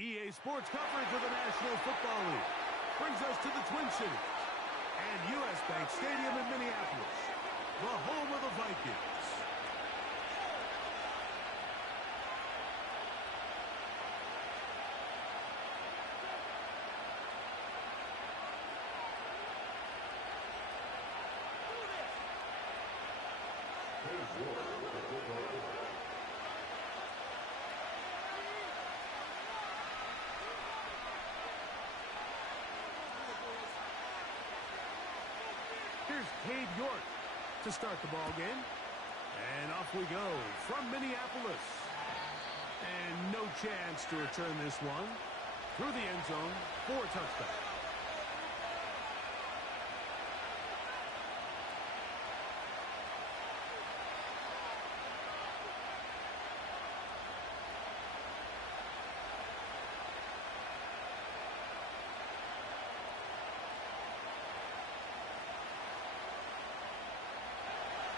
EA Sports coverage of the National Football League brings us to the Twin Cities and U.S. Bank Stadium in Minneapolis, the home of the Vikings. Here's Cade York to start the ball game. And off we go from Minneapolis. And no chance to return this one. Through the end zone for a touchdown.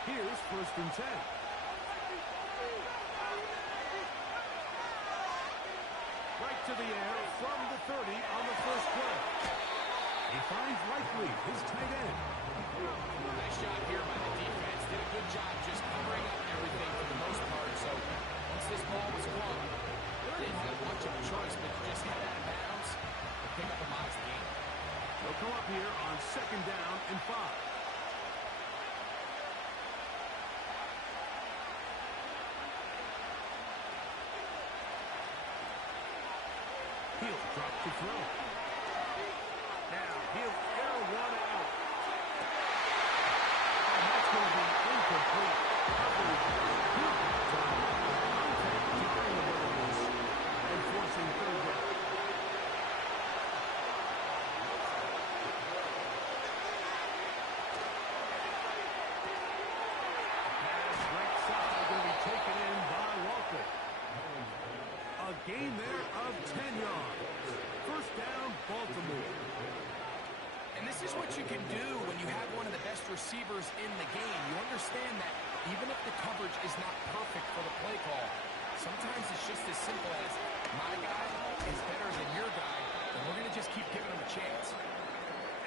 Here's 1st and 10. Right to the air from the 30 on the first play. He finds Likely, his tight end. Nice job here by the defense. Did a good job just covering up everything for the most part. So once this ball was won, they didn't have much of a choice, but just head out of bounds and pick up a modest gain. They'll come up here on 2nd down and 5. He'll drop to throw. Now he'll air one out. And that's going to be incomplete. And forcing 3rd down. Pass right side going to be taken in by Walker. A gain there of 10 yards. 1st down, Baltimore. And this is what you can do when you have one of the best receivers in the game. You understand that even if the coverage is not perfect for the play call, sometimes it's just as simple as my guy is better than your guy, and we're going to just keep giving him a chance.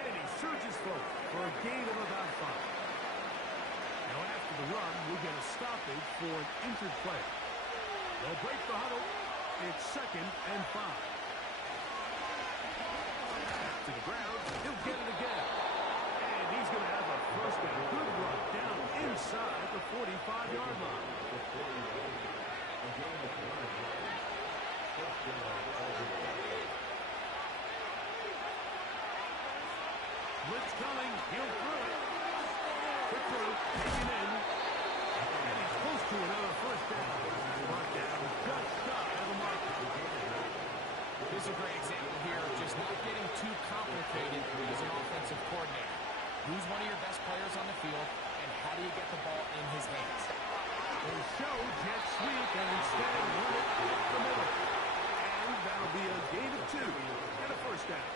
And he surges forward for a gain of about 5. Now after the run, we'll get a stoppage for an injured player. They'll break the huddle. It's 2nd and 5. To the ground. He'll get it again. And he's going to have a 1st down. Good run down inside the 45-yard line. Blitz coming. He'll throw it. Quick throw. Taken in. And he's close to another 1st down. Brought down just shy of the mark. This is a great example here of just not getting too complicated as an offensive coordinator. Who's one of your best players on the field, and how do you get the ball in his hands? They show jet sweep and instead run it up the middle. And that'll be a gain of 2 and a 1st down.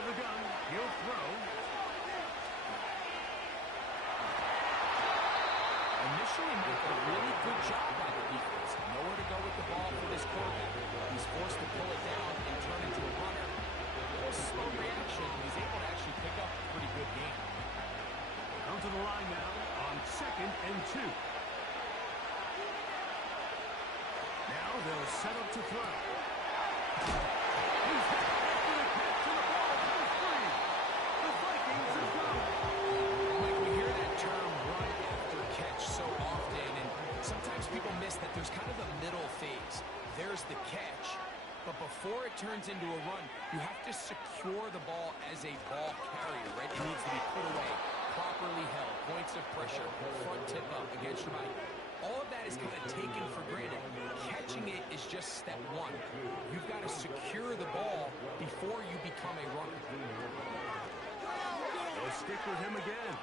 The gun, he'll throw. Initially made a really good job by the defense. Nowhere to go with the ball for this quarterback. He's forced to pull it down and turn into a runner. A little slow reaction. He's able to actually pick up a pretty good game. Come to the line now on 2nd and 2. Now they'll set up to throw. He's hit after the catch and the ball goes free. The Vikings are gone. Mike, we hear that term run after catch so often, and sometimes people miss that there's kind of a middle phase. There's the catch, but before it turns into a run, you have to secure the ball as a ball carrier, right? It needs to be put away, properly held, points of pressure, front tip up against your body. All of that is kind of taken for granted. Catching it is just step one. You've got to secure the ball before you become a runner. They'll stick with him again.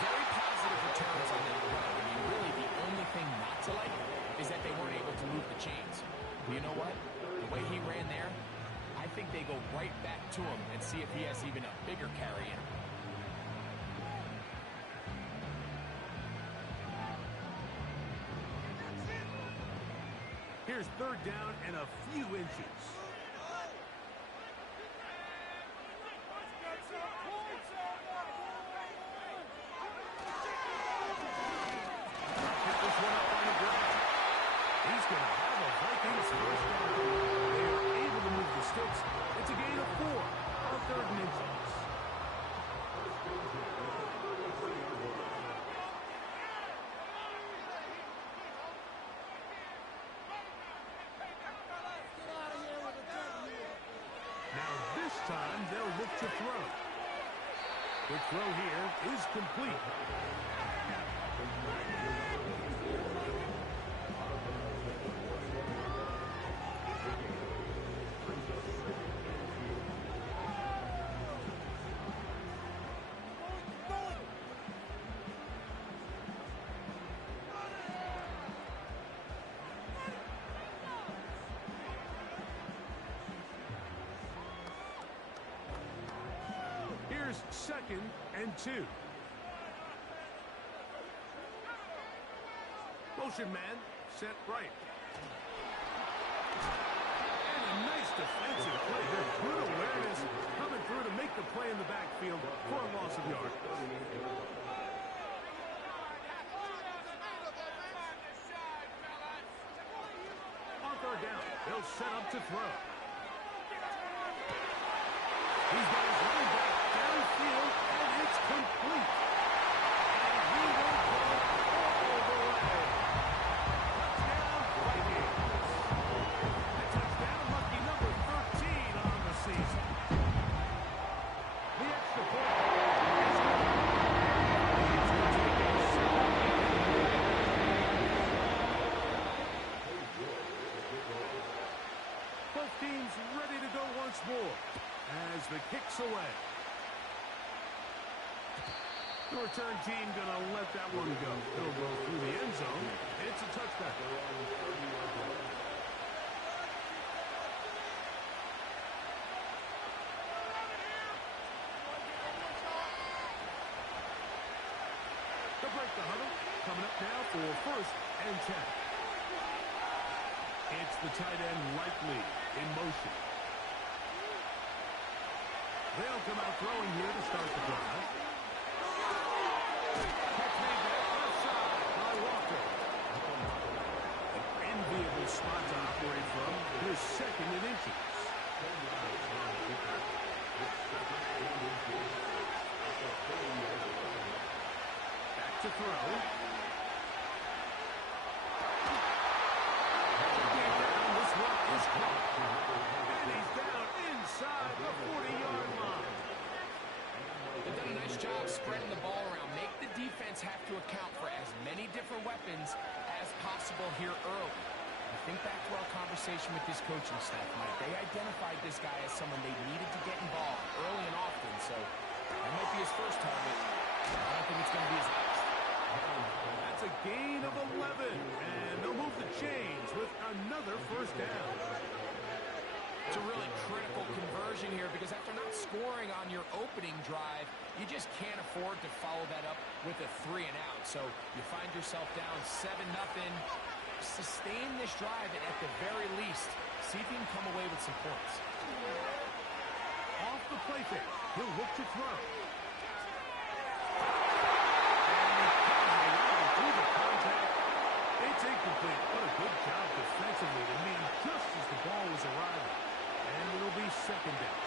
Very positive returns on that run. I mean, really, the only thing not to like is that they weren't able to move the chains. But you know what? The way he ran there, I think they go right back to him and see if he has even a bigger carry in him. Here's third down and a few inches. Pick this one up on the ground. He's going to have a Vikings first down. They are able to move the sticks. It's a gain of 4 on third and inches. Now this time they'll look to throw. The throw here is complete. Here's 2nd and 2. Motion man, set right. And a nice defensive play. Good awareness coming through to make the play in the backfield for a loss of yard. On third down, they'll set up to throw. He's got his running back downfield, and it's complete. And he will go all the way. Touchdown, Vikings. A touchdown, lucky number 13 on the season. The extra point is good. Both teams ready to go once more as the kick's away. The return team going to let that one go. It'll roll through the end zone. It's a touchback. They'll break the huddle. Coming up now for 1st and 10. It's the tight end Likely in motion. They'll come out throwing here to start the drive. Catch made there, left side by Walker. An enviable spot to operate from. Here's 2nd and inches. Back to throw. This one is caught. And he's down inside the 40-yard line. They've done a nice job spreading the ball around. Make the defense have to account for as many different weapons as possible here early. I think back to our conversation with this coaching staff, Mike. They identified this guy as someone they needed to get involved early and often, so that might be his first target. I don't think it's going to be his last. That's a gain of 11, and they'll move the chains with another first down. It's a really critical conversion here because after not scoring on your opening drive, you just can't afford to follow that up with a 3 and out. So you find yourself down 7-0. Sustain this drive and at the very least, see if you can come away with some points. Off the play fake, he'll look to throw. It's incomplete. What a good job defensively to mean just as the ball was arriving. And it'll be 2nd down.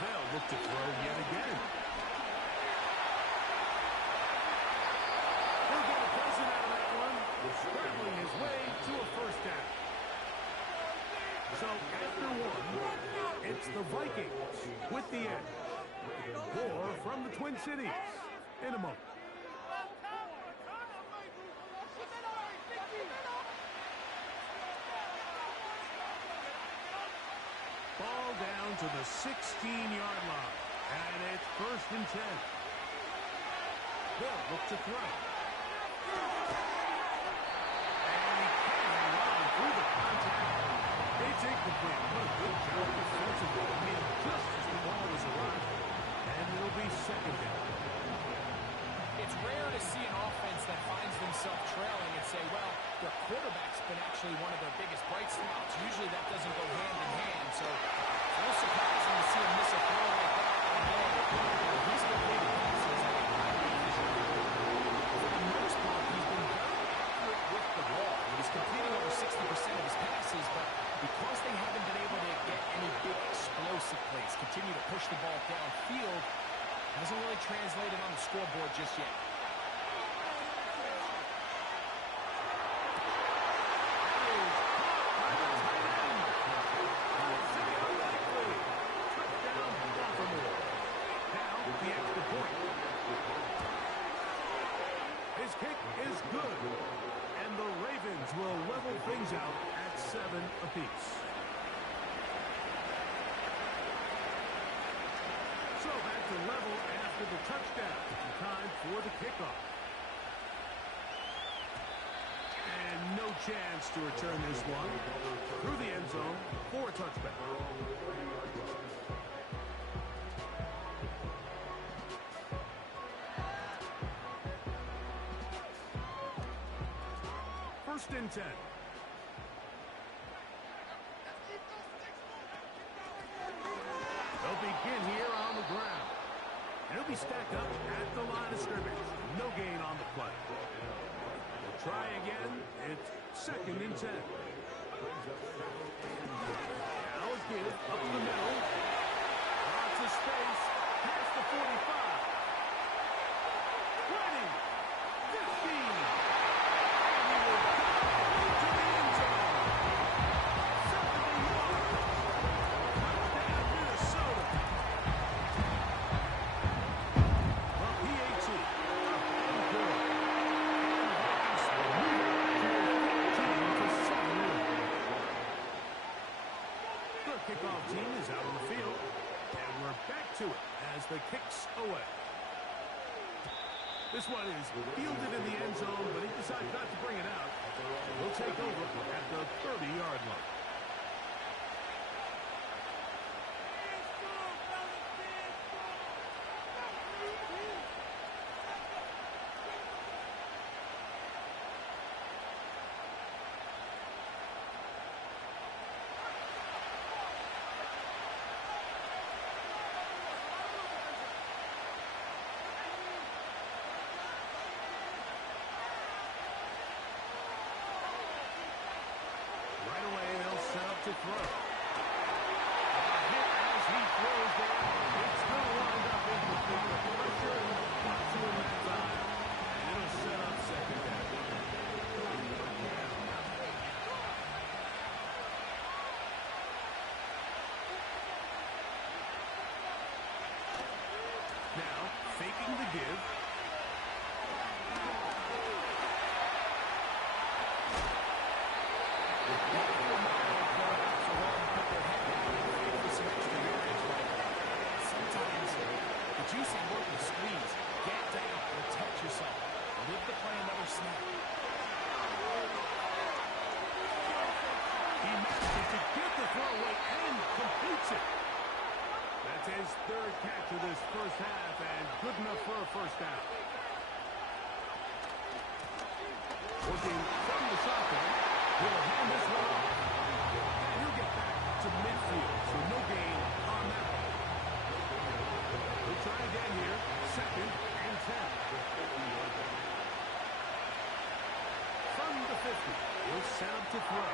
They'll look to throw yet again. He'll get a present out of that one, scrambling his way to a first down. So after one, it's the Vikings with the edge. More from the Twin Cities in a moment. down to the 16-yard line. And it's 1st and 10. They'll look to throw. And he can't hang on through the contact. It's incomplete. What a good job defensively. I mean, just as the ball was arriving. And it'll be 2nd down. It's rare to see an offense that finds themselves trailing and say, well, their quarterback's been actually one of their biggest bright spots. Usually that doesn't go hand in hand. So it's a little surprising to see him miss a throw like that. He's completed passes at a highly efficient rate. For the most part, he's been very accurate with the ball. He's completing over 60% of his passes, but because they haven't been able to get any big explosive plays, continue to push the ball downfield, hasn't really translated on the scoreboard just yet. His kick is good, and the Ravens will level things out at 7 apiece. So back to level after the touchdown. Time for the kickoff. And no chance to return this one through the end zone for a touchback. First and 10. They'll begin here on the ground. And he'll be stacked up at the line of scrimmage. No gain on the play. We'll try again. It's 2nd and 10. Now a give up the middle. Lots of space. Past the 45. 20. 15. Kickoff team is out on the field, and we're back to it as the kick's away. This one is fielded in the end zone, but he decides not to bring it out. He'll take over at the 30-yard line. To throw. A hit as he throws there. It's going to wind up incomplete. The pressure got to him that time, and it'll set up 2nd down. Now, faking the give. Juicing work and squeeze. Get down. Protect yourself. Live to play another snap. He manages to get the throw away and completes it. That's his 3rd catch of this first half, and good enough for a 1st down. Working from the shotgun. He'll hand this one off. And he'll get back to midfield, so no gain on that one. We'll try again here. 2nd and 10. From the 50, he'll set up to throw.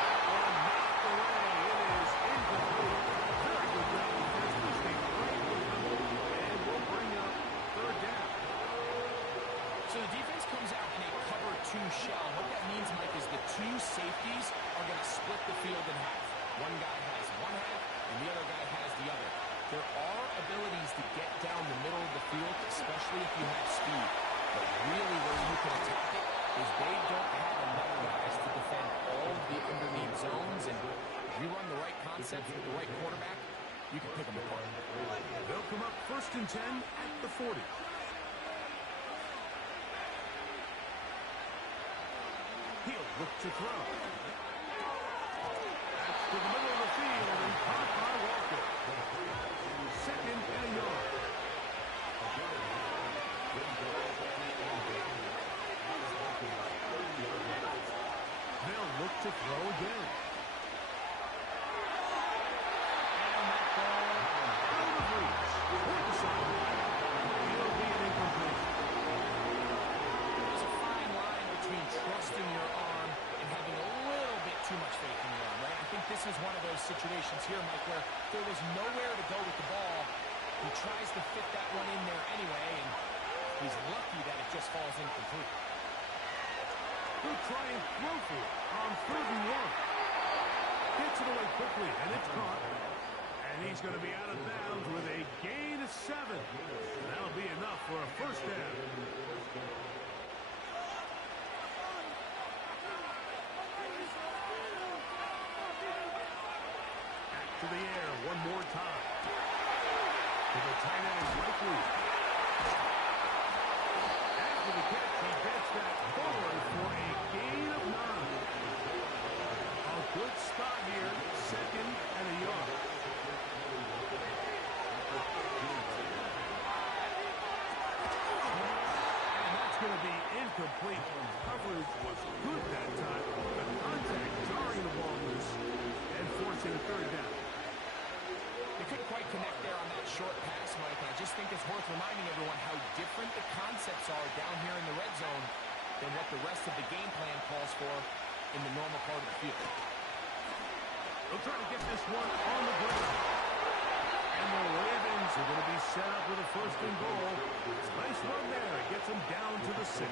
That one knocked away. It is incomplete. Very good job defensively. Stay right on the level, and we'll bring up 3rd down. So the defense comes out in a cover 2 shell. What that means, Mike, is the 2 safeties are going to split the field in half. One guy has one half, and the other guy has the other. There are abilities to get down the middle of the field, especially if you have speed. But really where you can attack it is they don't have enough guys to defend all of the underneath zones. And if you run the right concept, concepts with the right quarterback, you can pick them apart. They'll come up 1st and 10 at the 40. He'll look to throw. That's to the middle of the field and caught by Walker. 2nd and a yard. They'll look to throw again. And that ball out of reach. Toward the sideline. It'll be an incomplete. There's a fine line between trusting your arm and having a little bit too much faith in your arm, right? I think this is one of those situations here, Mike, where there was nowhere to go with the ball. He tries to fit that one in there anyway, and he's lucky that it just falls incomplete. He'll try and throw for it on 3rd and 1. Gets it away quickly, and it's caught. And he's going to be out of bounds with a gain of 7. That'll be enough for a 1st down. Back to the air one more time. To the tight end, Likely. After the catch, he gets that forward for a gain of 9. A good spot here, 2nd and a yard. And that's going to be incomplete. Coverage was good that time. The contact jarring the ball loose and forcing a 3rd down. They couldn't quite connect there on that short pass, Mike, and I just think it's worth reminding everyone how different the concepts are down here in the red zone than what the rest of the game plan calls for in the normal part of the field. They'll try to get this one on the ground. And the Ravens are going to be set up with a 1st and goal. It's a nice run there. It gets them down to the 6.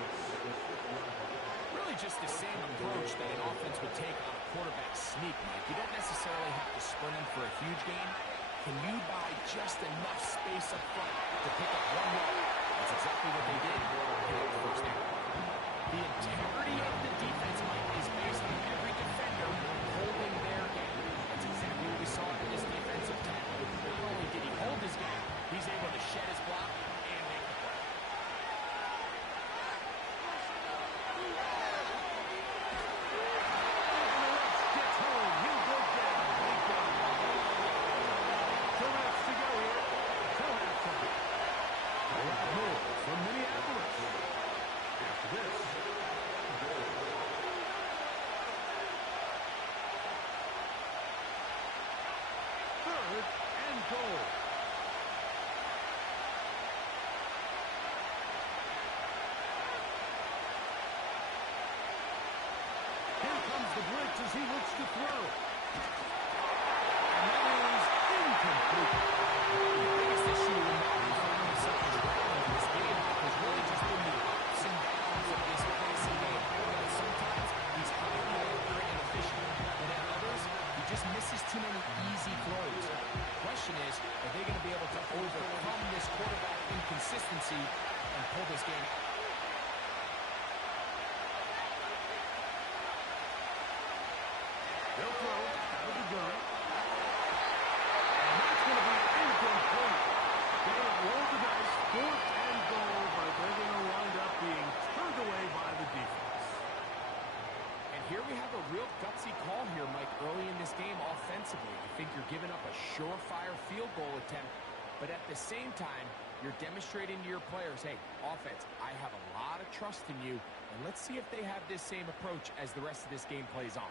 Really just the same approach that an offense would take on a quarterback sneak, Mike. You don't necessarily have to sprint in for a huge gain. Can you buy just enough space up front to pick up 1 yard? That's exactly what they did. Pick up the 1st down. The integrity of the defense, Mike, is based on every defender holding their gap. That's exactly what we saw in this defensive tackle. Not only did he hold his gap, he's able to shed his block and make the play. Gets home. He'll go down. Thank God. 2 minutes to go here. Till halftime. A lot more from Minneapolis. After this. 3rd and goal. Here comes the blitz as he looks to throw. And that is incomplete. The biggest issue in that we find ourselves grappling in this game has really just been the ups and downs of this passing game. Sometimes he's highly accurate and efficient, but at others, he just misses too many easy throws. The question is, are they going to be able to overcome this quarterback inconsistency and pull this game out? They'll throw out of the gun. And that's going to be incomplete. They roll the dice, 4th and goal, but they're going to wind up being turned away by the defense. And here we have a real gutsy call here, Mike, early in this game offensively. I think you're giving up a surefire field goal attempt, but at the same time, you're demonstrating to your players, hey, offense, I have a lot of trust in you, and let's see if they have this same approach as the rest of this game plays on.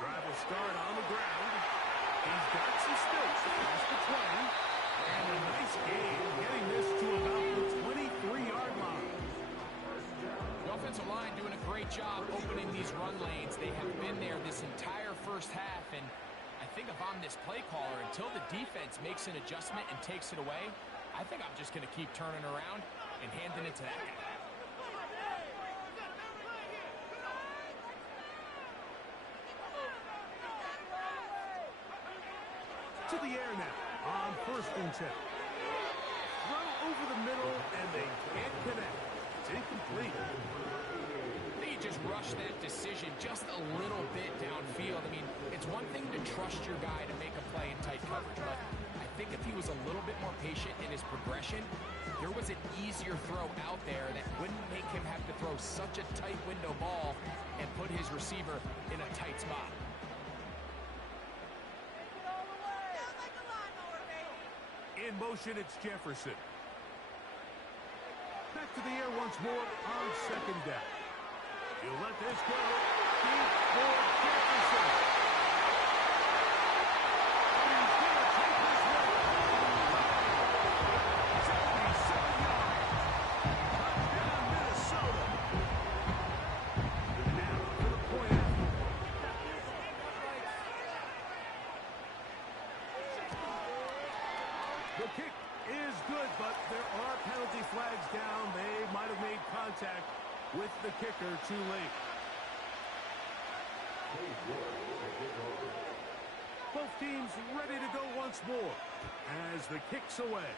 Drive will start on the ground. He's got some space past the 20. And a nice gain, getting this to about the 23-yard line. The offensive line doing a great job opening these run lanes. They have been there this entire 1st half, and I think if I'm this play caller, until the defense makes an adjustment and takes it away, I think I'm just going to keep turning around and handing it to that guy. the air now on 1st and 10. Throw over the middle, and they can't connect. It's incomplete. They just rushed that decision just a little bit downfield. I mean, it's one thing to trust your guy to make a play in tight coverage, but I think if he was a little bit more patient in his progression, there was an easier throw out there that wouldn't make him have to throw such a tight window ball and put his receiver in a tight spot. In motion, it's Jefferson. Back to the air once more on 2nd down. You let this go. Deep for Jefferson. And he's going to take this one. 77 yards. Touchdown, Minnesota. Now for the point after. The kick is good, but there are penalty flags down. They might have made contact with the kicker too late. Both teams ready to go once more as the kick's away.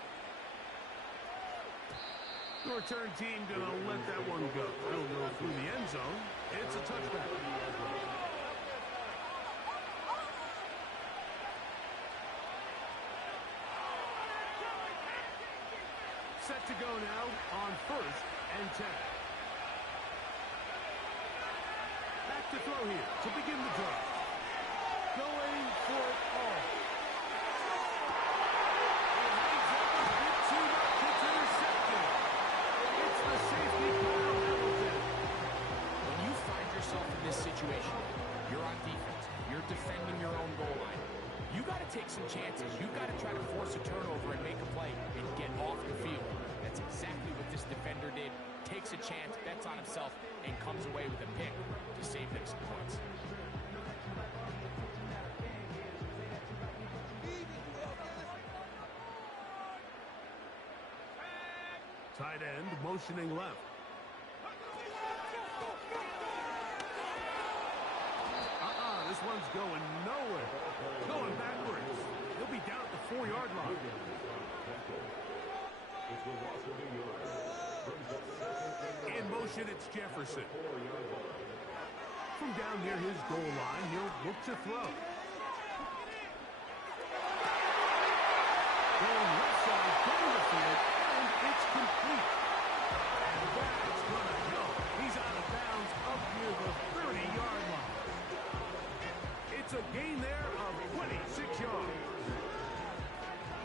The return team going to let that one go. It'll go through the end zone. It's a touchback. Set to go now on 1st and 10. Back to throw here to begin the drive. Going for it all. It hangs up a bit too much. It's intercepted. It's the safety, Kyle Hamilton. When you find yourself in this situation, you're on defense, you're defending your own goal line, you got to take some chances. You got to try to force a turnover and make a play and get off the field. That's exactly what this defender did. Takes a chance, bets on himself, and comes away with a pick to save them some points. Tight end motioning left. This one's going nowhere. Going backwards. He'll be down at the 4-yard line. In motion, it's Jefferson. From down near his goal line, he'll look to throw. Going left side, going the field, and it's complete. And that's going to help. He's out of bounds up near the 30-yard line. It's a gain there of 26 yards.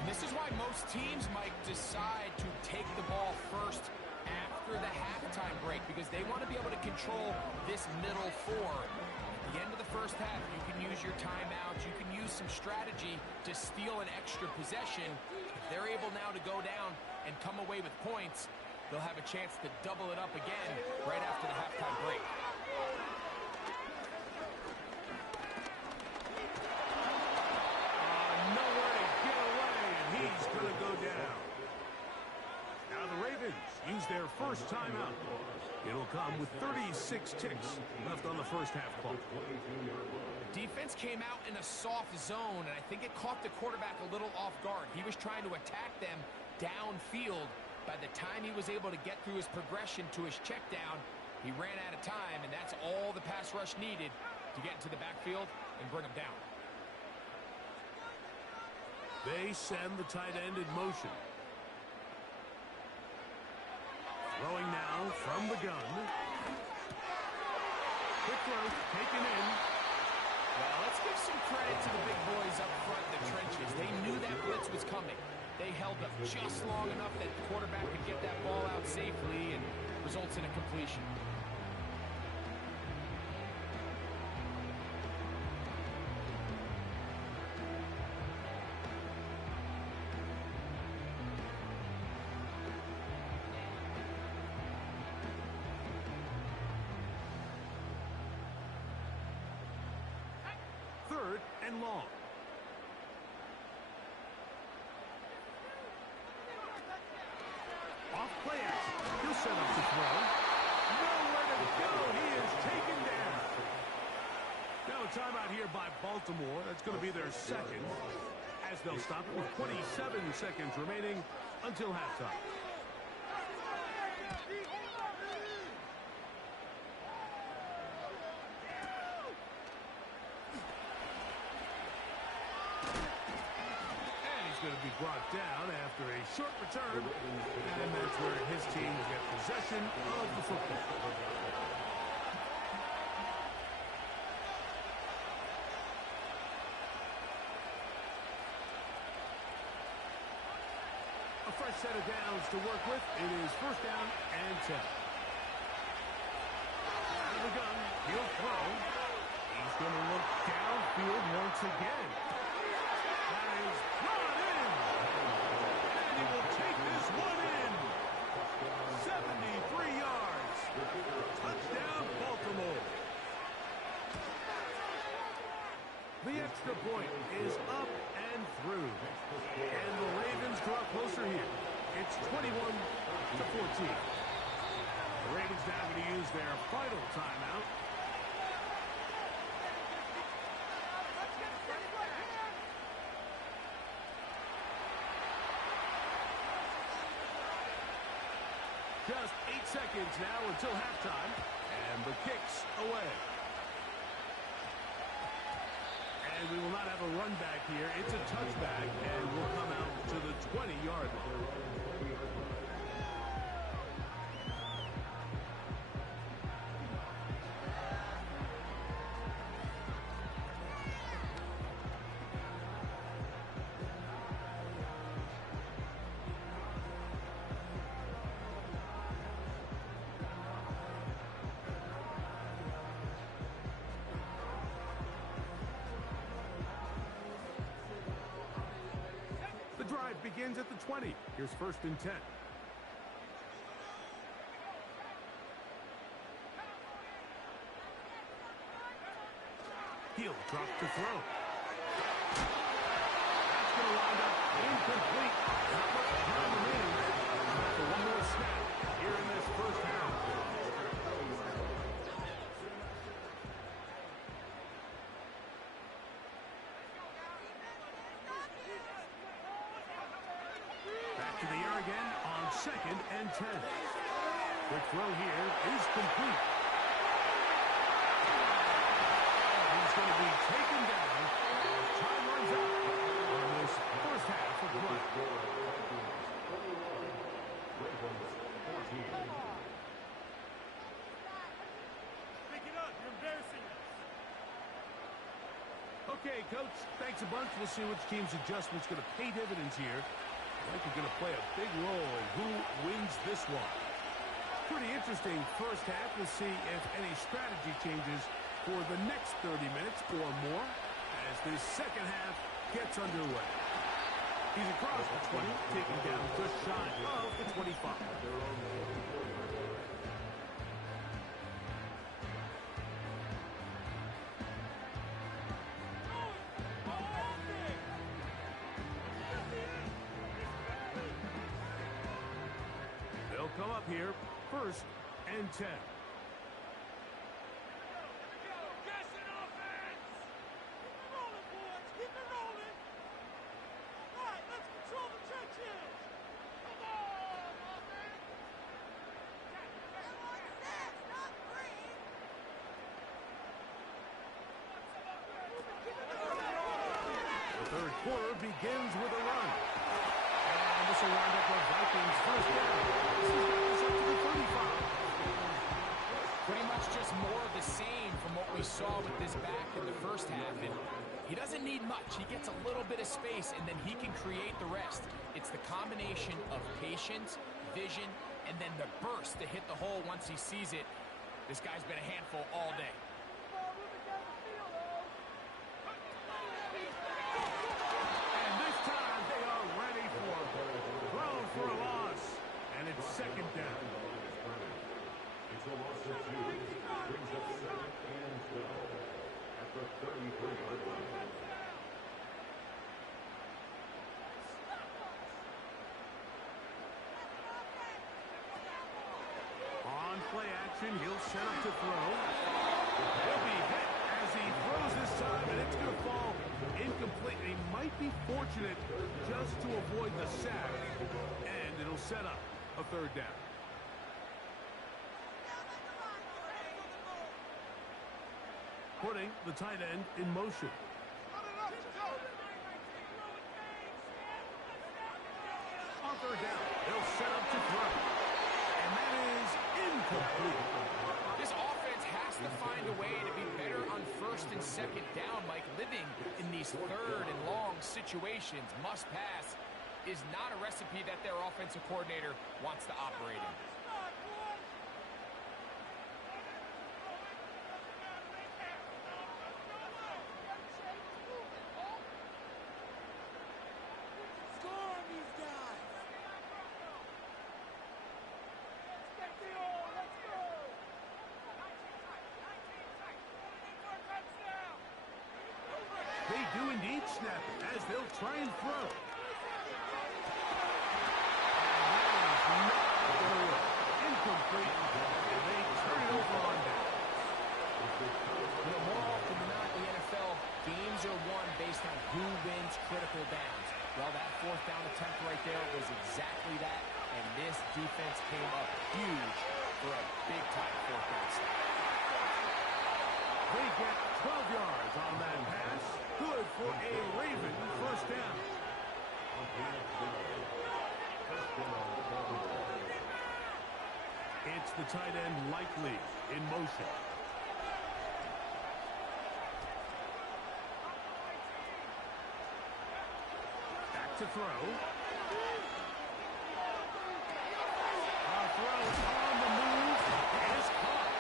This is why most teams might decide to take the ball first after the halftime break, because they want to be able to control this middle 4. At the end of the first half, you can use your timeouts, you can use some strategy to steal an extra possession. If they're able now to go down and come away with points, they'll have a chance to double it up again right after the halftime break. Use their first timeout. It'll come with 36 ticks left on the first half clock. Defense came out in a soft zone, and I think it caught the quarterback a little off guard. He was trying to attack them downfield. By the time he was able to get through his progression to his check down, he ran out of time, and that's all the pass rush needed to get into the backfield and bring him down. They send the tight end in motion. Throwing now from the gun. Quick throw, taken in. Well, let's give some credit to the big boys up front in the trenches. They knew that blitz was coming. They held up just long enough that the quarterback could get that ball out safely and results in a completion. Third and long. Off play action. He'll set up the throw. Nowhere to go. He is taken down. Now a timeout here by Baltimore. That's going to be their second. As they'll stop it with 27 seconds remaining until halftime. Going to be brought down after a short return, and that's where his team will get possession of the football. A fresh set of downs to work with. It is first down and 10. Out of the gun, he'll throw. He's going to look downfield once again. That is brought in. And he will take this one in. 73 yards. Touchdown, Baltimore. The extra point is up and through. And the Ravens draw closer here. It's 21-14. The Ravens now going to use their final timeout. Just 8 seconds now until halftime, and the kick's away. And we will not have a run back here. It's a touchback, and we'll come out to the 20-yard line. Drive begins at the 20. Here's first and 10. He'll drop to throw. That's going to wind up incomplete. Not much time remaining. After one more snap here in this first half. To the air again on second and 10. Quick throw here is complete. He's going to be taken down. Time runs out on this first half of play. Pick it up. You're embarrassing us. Okay, Coach. Thanks a bunch. We'll see which team's adjustment's going to pay dividends here. I think we're going to play a big role in who wins this one. Pretty interesting first half. We'll see if any strategy changes for the next 30 minutes or more as this second half gets underway. He's across the 20, taking down just shy of the 25. Come up here, first and 10. Get it rolling, boys. Keep it rolling. All right, let's control the trenches. Come on, offense. Not green. The third quarter begins with a run. And this will wind up a Vikings first down. This has got this up to the 35. Pretty much just more of the same from what we saw with this back in the first half. And he doesn't need much. He gets a little bit of space, and then he can create the rest. It's the combination of patience, vision, and then the burst to hit the hole once he sees it. This guy's been a handful all day. And this time they are ready for him. Thrown for a loss. And it's second down. It's a loss of 2. Brings up second and 12 at the 33-yard line. On play action, he'll set up to throw. He'll be hit as As he throws this time, and it's going to fall incomplete. He might be fortunate just to avoid the sack, and it'll set up a third down. Putting the tight end in motion. On third down, they'll set up to throw. And that is incomplete. This offense has to find a way to be better on first and second down, Mike. Living in these third and long situations, must pass, is not a recipe that their offensive coordinator wants to operate in. They do indeed snap it as they'll try and throw. And that is not going to work. Incomplete. And they turn it over on down. You know, more often than not in the NFL, games are won based on who wins critical downs. Well, that fourth down attempt right there was exactly that, and this defense came up huge for a big-time fourth down stop. They get 12 yards on that pass. Good for a Raven first down. It's the tight end Likely in motion. Back to throw. Throw on the move is caught.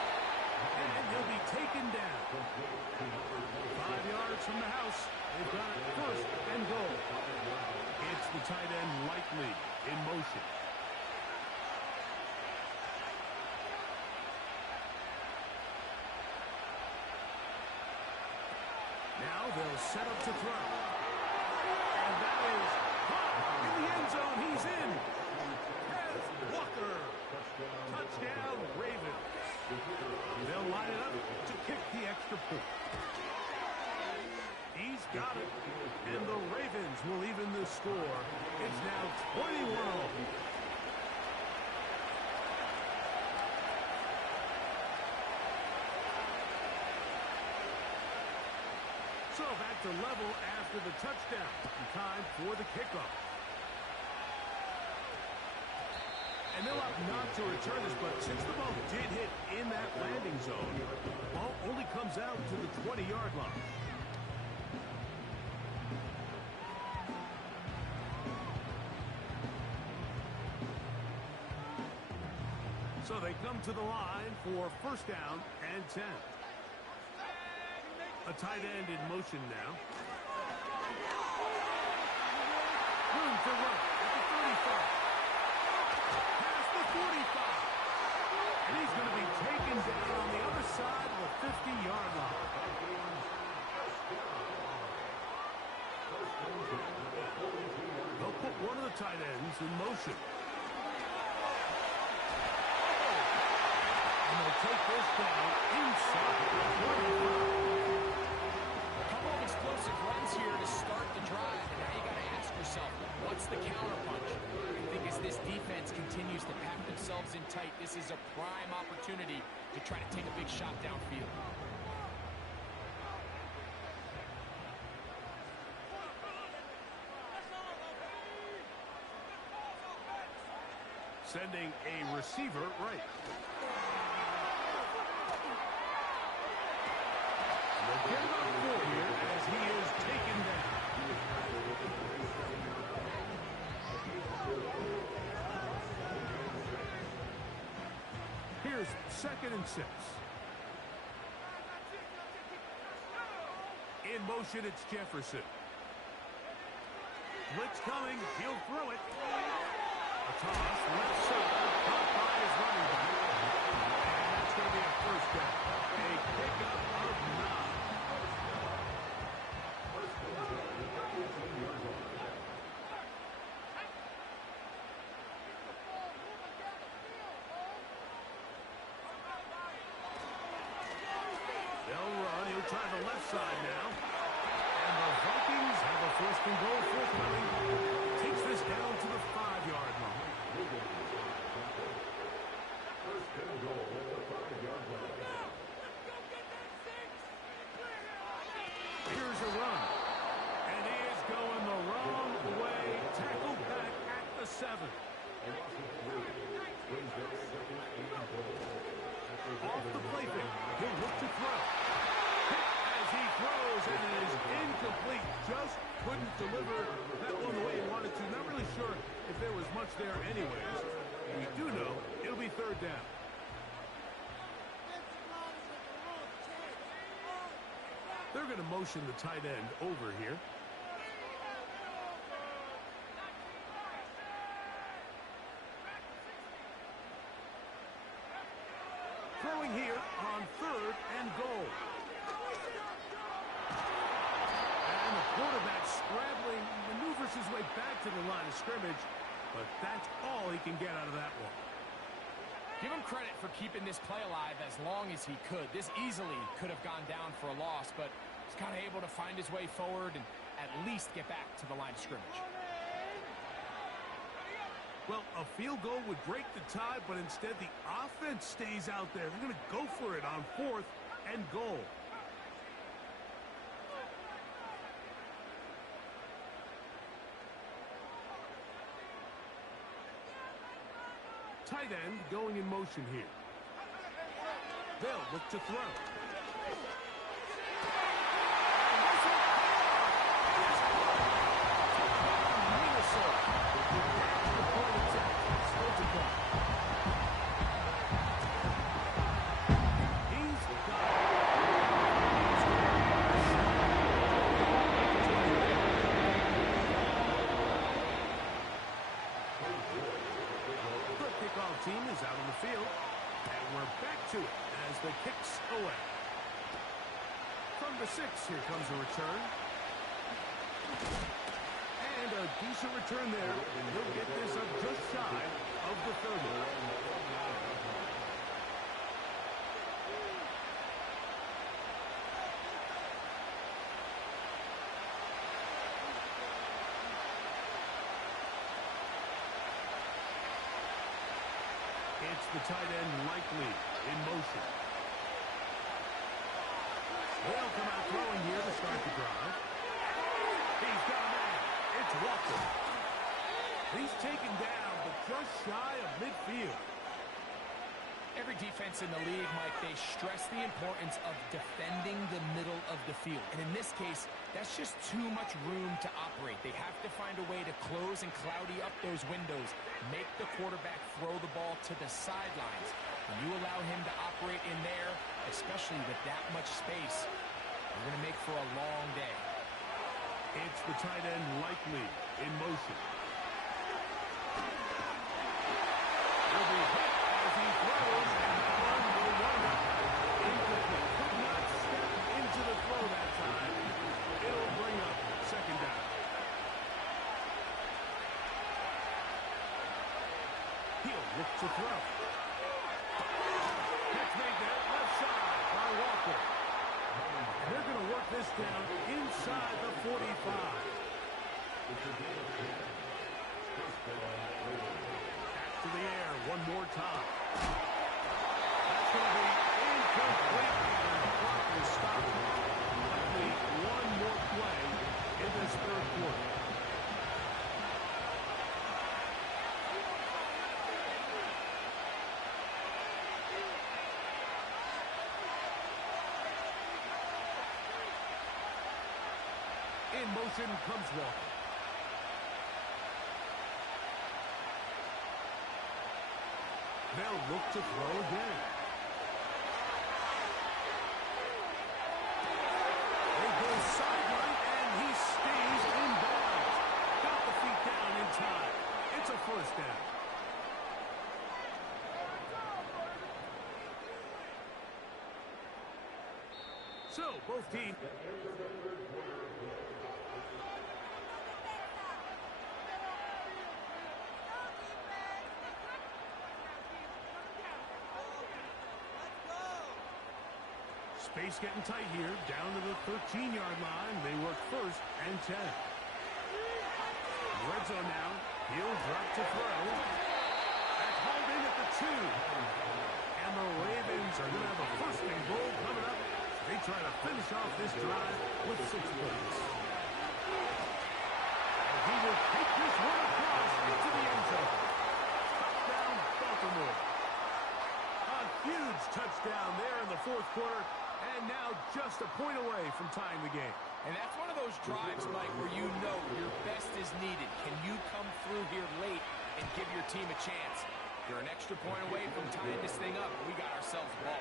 And he'll be taken down. 5 yards from the house. They've got it first and goal. It's the tight end Likely in motion. Now they'll set up to throw. And that is caught in the end zone. He's in. Has Walker. Touchdown, Ravens. They'll line it up to kick the extra point. He's got it. And the Ravens will even the score. It's now 21-all. So back to level after the touchdown. Time for the kickoff. And they'll opt not to return this, but since the ball did hit in that landing zone, the ball only comes out to the 20-yard line. So they come to the line for first down and 10. A tight end in motion now. Room to run at the 35. Past the 45. And he's going to be taken down on the other side of the 50-yard line. They'll put one of the tight ends in motion. And they'll take this down inside the 45. Explosive runs here to start the drive, and now you got to ask yourself, what's the counterpunch? I think as this defense continues to pack themselves in tight, this is a prime opportunity to try to take a big shot downfield. Sending a receiver right. They'll get it on 4 here as he is taken down. Here's 2nd and 6. In motion, it's Jefferson. Blitz coming. He'll throw it. A toss left side. Caught by his running back. And that's going to be a first down. A pickup of 9. They'll run. He'll try the and goal forthcoming. Takes this down to the 5-yard line. First and goal at the 5-yard line. Here's a run. And he is going the wrong way. Tackled back at the 7. Off the play fake. He'll look to throw. Hit as he throws, and it is incomplete. Just couldn't deliver that one the way he wanted to. Not really sure if there was much there anyways. We do know it'll be 3rd down. They're going to motion the tight end over here. Throwing here on 3rd and goal. And the quarterback scrambling, maneuvers his way back to the line of scrimmage, but that's all he can get out of that one. Give him credit for keeping this play alive as long as he could. This easily could have gone down for a loss, but he's kind of able to find his way forward and at least get back to the line of scrimmage. Well, a field goal would break the tie, but instead the offense stays out there. They're going to go for it on 4th and goal. Tight end going in motion here. They'll look to throw. Minnesota. The point attack. Still to come. He's got it. The kickoff team is out on the field, and we're back to it as the kicks away. From the 6, here comes a return. And a decent return there. He'll get this up just shy of the 30. It's the tight end Likely in motion. They'll come out throwing here to start the drive. He's got a man. It's Walker. He's taken down, but just shy of midfield. Every defense in the league, Mike, they stress the importance of defending the middle of the field. And in this case, that's just too much room to operate. They have to find a way to close and cloudy up those windows, make the quarterback throw the ball to the sidelines. When you allow him to operate in there, especially with that much space, you're going to make for a long day. It's the tight end Likely in motion. He'll be hit as he throws, and the run will run out. Incomplete. Could not step into the throw that time. It'll bring up 2nd down. He'll look to throw. Catch made there, left side by Walker. And they're going to work this down inside the 45. Back to the air one more time. That's going to be incomplete, and the clock is stopped. Likely one more play in this 3rd quarter. In motion comes Walker. They'll look to throw again. They go sideline, and he stays in bounds. Got the feet down in time. It's a 1st down. So, both teams. Space getting tight here, down to the 13-yard line. They work 1st and 10. red zone now. He'll drop to throw. That's hauled in at the 2. And the Ravens are going to have a first and goal coming up. They try to finish off this drive with 6 points. And he will take this one across into the end zone. Touchdown, Baltimore. A huge touchdown there in the 4th quarter. And now just a point away from tying the game. And that's one of those drives, Mike, where you know your best is needed. Can you come through here late and give your team a chance? You're an extra point away from tying this thing up. We got ourselves a ball.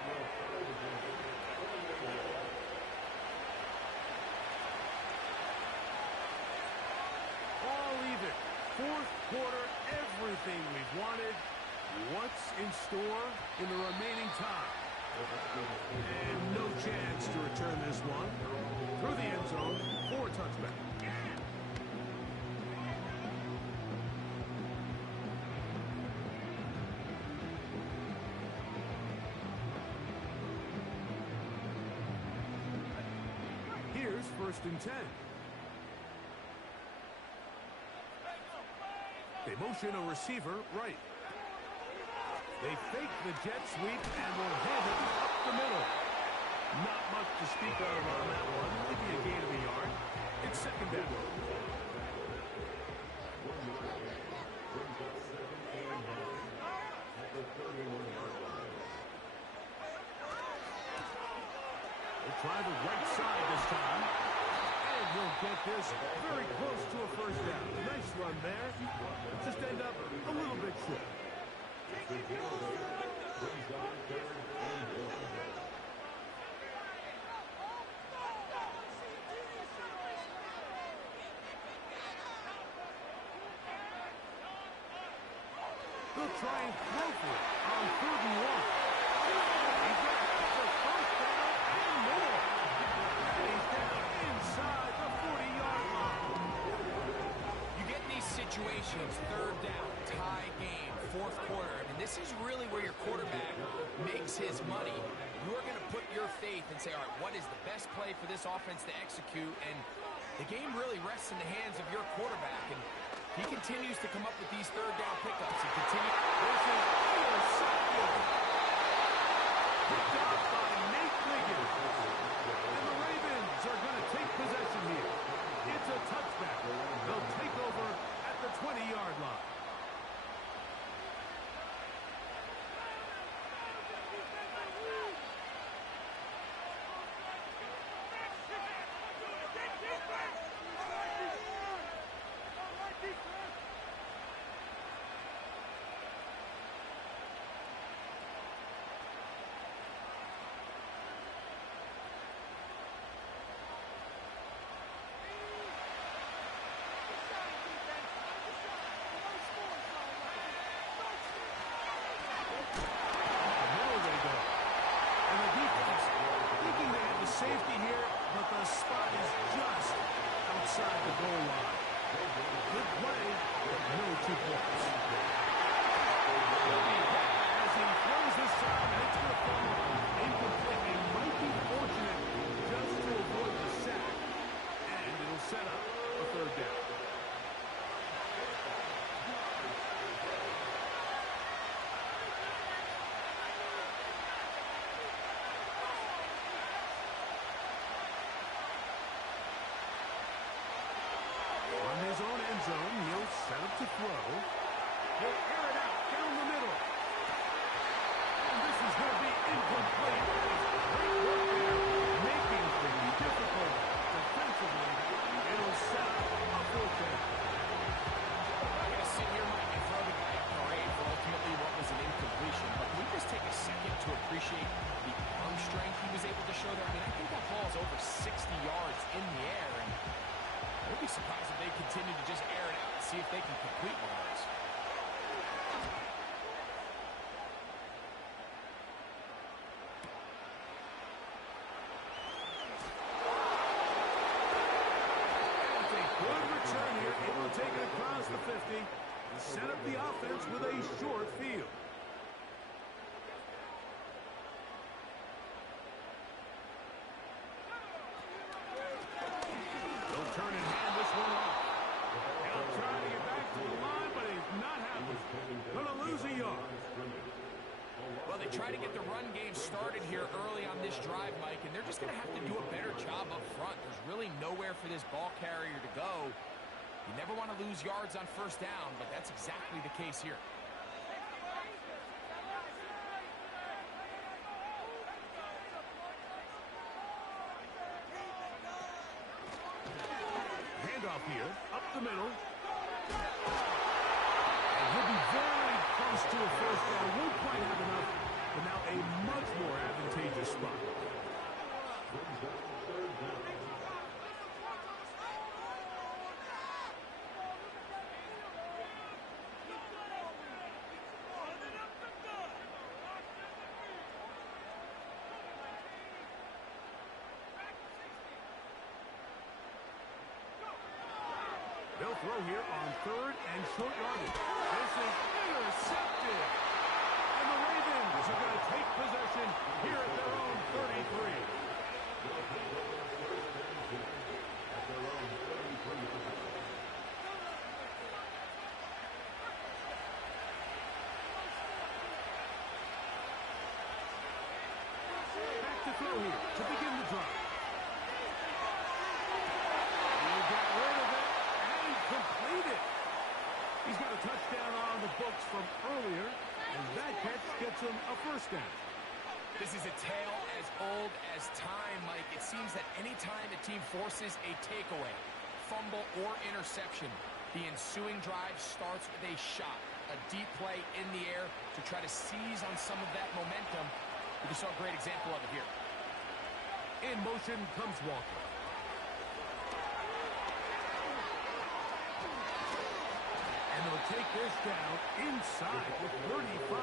All even. 4th quarter, everything we've wanted. What's in store in the remaining time? And no chance to return this one. Through the end zone for a touchback. Here's 1st and 10. They motion a receiver right. They fake the jet sweep and will hand it up the middle. Not much to speak of on that one. Maybe a gain of a yard. It's 2nd down. They'll try the right side this time. And we'll get this very close to a 1st down. Nice run there. Just end up a little bit short. They'll try and throw for it on 3rd and 1. He's got the 1st down and more. And he's down inside the 40-yard line. You get in these situations, 3rd down, tie game, 4th quarter. I mean, this is really where your quarterback makes his money. You're going to put your faith and say, all right, what is the best play for this offense to execute? And the game really rests in the hands of your quarterback. And he continues to come up with these 3rd down pickups and continue. This is intercepted. Picked off by Nate Wiggins. And the Ravens are going to take possession here. It's a touchback. They'll take over at the 20-yard line. Safety here, but the spot is just outside the goal line. Good play, but no 2 points. As he throws this time, and it's going to fall incomplete. It might be fortunate just to avoid the sack, and it'll set up a 3rd down. His own end zone, he'll set up to throw. He'll air it out down the middle. And this is going to be incomplete. Great work there, making things difficult defensively. It'll set up a 4th down. I'm going to sit here, Mike, and throw the guy a parade for ultimately what was an incompletion. But can we just take a second to appreciate the arm strength he was able to show there? I mean, I think that ball is over 60 yards in the air. And I would be surprised if they continue to just air it out and see if they can complete one of those. That's a good return here. Able to take it across the 50 and set up the offense with a short field. Turn and hand this one off. He'll try to get back. they try to get the run game started here early on this drive, Mike, and they're just going to have to do a better job up front. There's really nowhere for this ball carrier to go. You never want to lose yards on first down, but that's exactly the case here. Handoff here, up the middle. And he'll be very close to a first down. Won't quite have enough, but now a much more advantageous spot. They'll throw here on third and short yardage. This is intercepted. And the Ravens are going to take possession here at their own 33. Back to throw here to begin the drive. You got rid of it. Completed. He's got a touchdown on the books from earlier, and that catch gets him a first down. This is a tale as old as time, Mike. It seems that any time a team forces a takeaway, fumble, or interception, the ensuing drive starts with a shot, a deep play in the air to try to seize on some of that momentum. We just saw a great example of it here. In motion comes Walker. And they'll take this down inside with 35.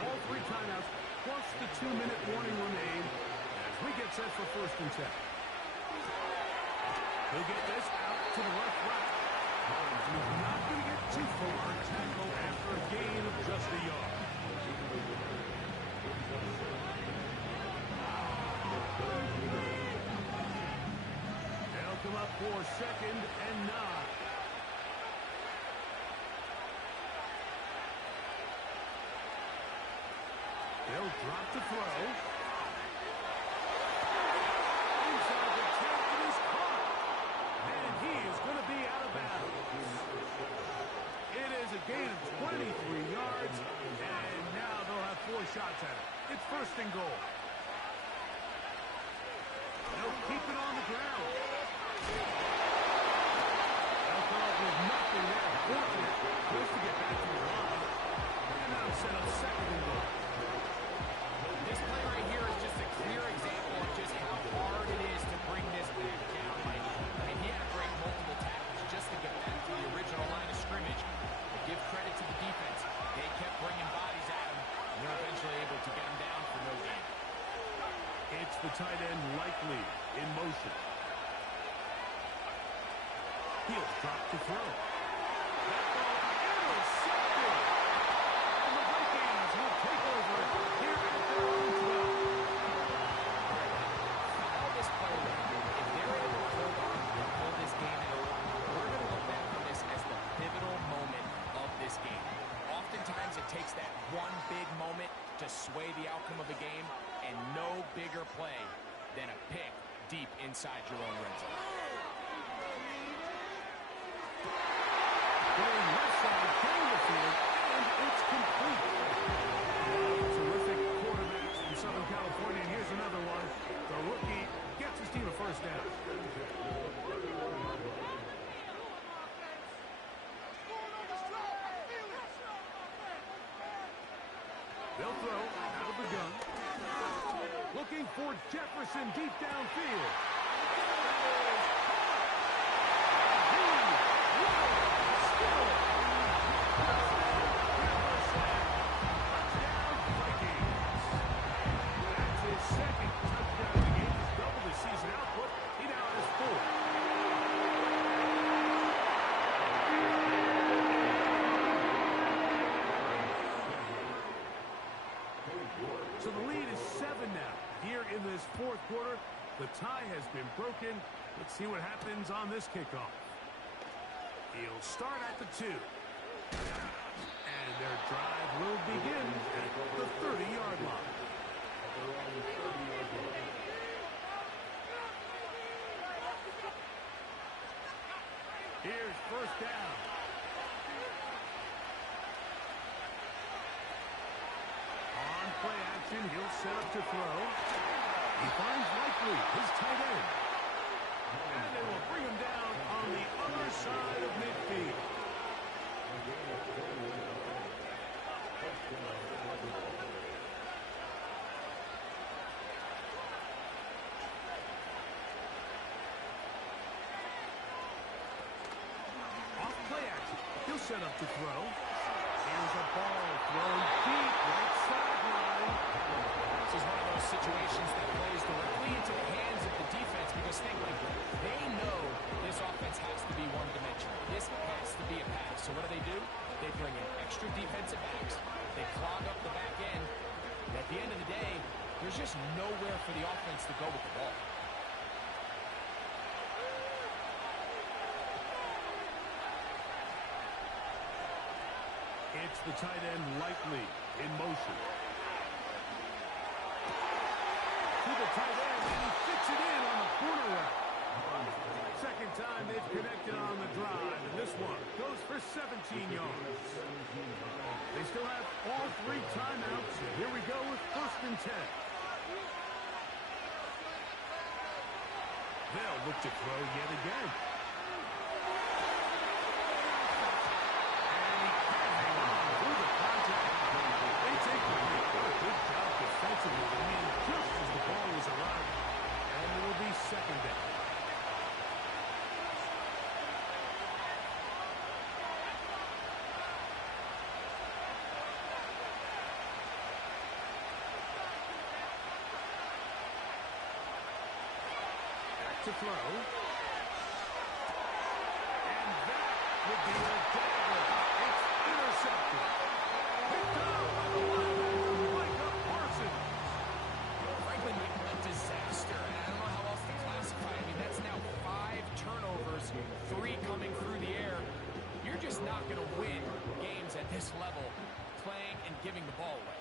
All three timeouts plus the 2-minute warning remain as we get set for first and 10. He'll get this out to the left route. He's not going to get too far. Tackle after a gain of just a yard. They'll come up for second and 9. They'll drop the throw. Inside the 10, it is caught. And he is going to be out of bounds. It is a gain of 23 yards, and now they'll have 4 shots at it. It's first and goal. They'll keep it on the ground. They'll come up with nothing there. Fortunate just to get back to the line. And now set up second and goal. This play right here is just a clear example of just how hard it is to bring this back down, Mike. I mean, he had to break multiple tackles just to get back to the original line of scrimmage. But give credit to the defense. They kept bringing bodies at him, and they're eventually able to get him down for no gain. It's the tight end Likely in motion. He'll drop to throw. That ball intercepted. And the Vikings will take over here at their own 12. Follow this play. If they're able to hold on and pull this game out, we're going to look back on this as the pivotal moment of this game. Oftentimes it takes that one big moment to sway the outcome of the game, and no bigger play than a pick deep inside your own red zone. Going left side down the field, and it's complete. Terrific quarterbacks from Southern California. Here's another one. The rookie gets his team a first down. They'll throw out of the gun. Looking for Jefferson deep downfield. Touchdown, Vikings. That's his second touchdown of the game. He's doubled his season output. He now has 4. So the lead is 7 now. Here in this fourth quarter, the tie has been broken. Let's see what happens on this kickoff. He'll start at the 2. And their drive will begin at the 30-yard line. Here's first down. On play action, he'll set up to throw. He finds Likely, his tight end. And they will bring him down on the other side of midfield. Off play action, he'll set up to throw. Here's a ball thrown deep right sideline. This is one of those situations that plays directly into the hands of the defense because they know this offense has to be one-dimensional. This has to be a pass. So what do? They bring in extra defensive backs. They clog up the back end. And at the end of the day, there's just nowhere for the offense to go with the ball. It's the tight end Likely in motion. To the tight end, and he fits it in on the corner route. Second time they've connected on the drive, and this one goes for 17 yards. They still have all 3 timeouts, and here we go with 1st and 10. They'll look to throw yet again. And he can't hang on through the contact. They take the lead. Good job defensively to him just as the ball was arriving. And it will be 2nd down. To throw. And that would be a dagger. It's intercepted. Picked up by the linebacker, Micah Parsons. Frankly, a disaster. And I don't know how else to classify it. I mean, that's now 5 turnovers, 3 coming through the air. You're just not going to win games at this level playing and giving the ball away.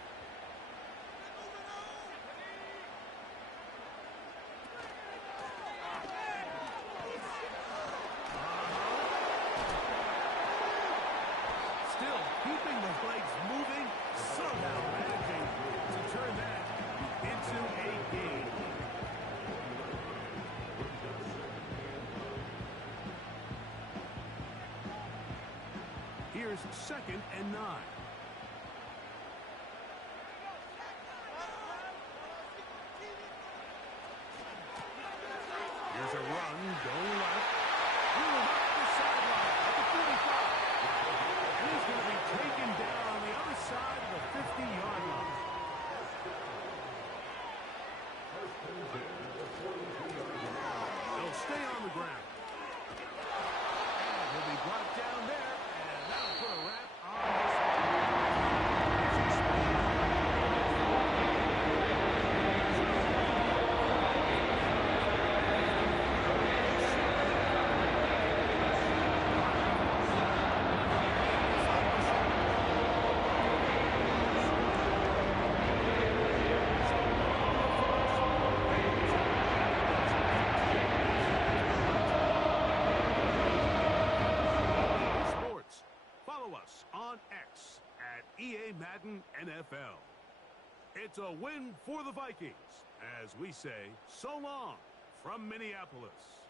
Still keeping the legs moving, somehow managing to turn that into a game. Here's 2nd and 9. Here's a run going left. Through the sideline at the 45. And he's going to be taken down on the other side of the 50-yard line. They'll stay on the ground. And he'll be brought down there, and that'll put a wrap on this one. Madden NFL. It's a win for the Vikings, as we say so long from Minneapolis.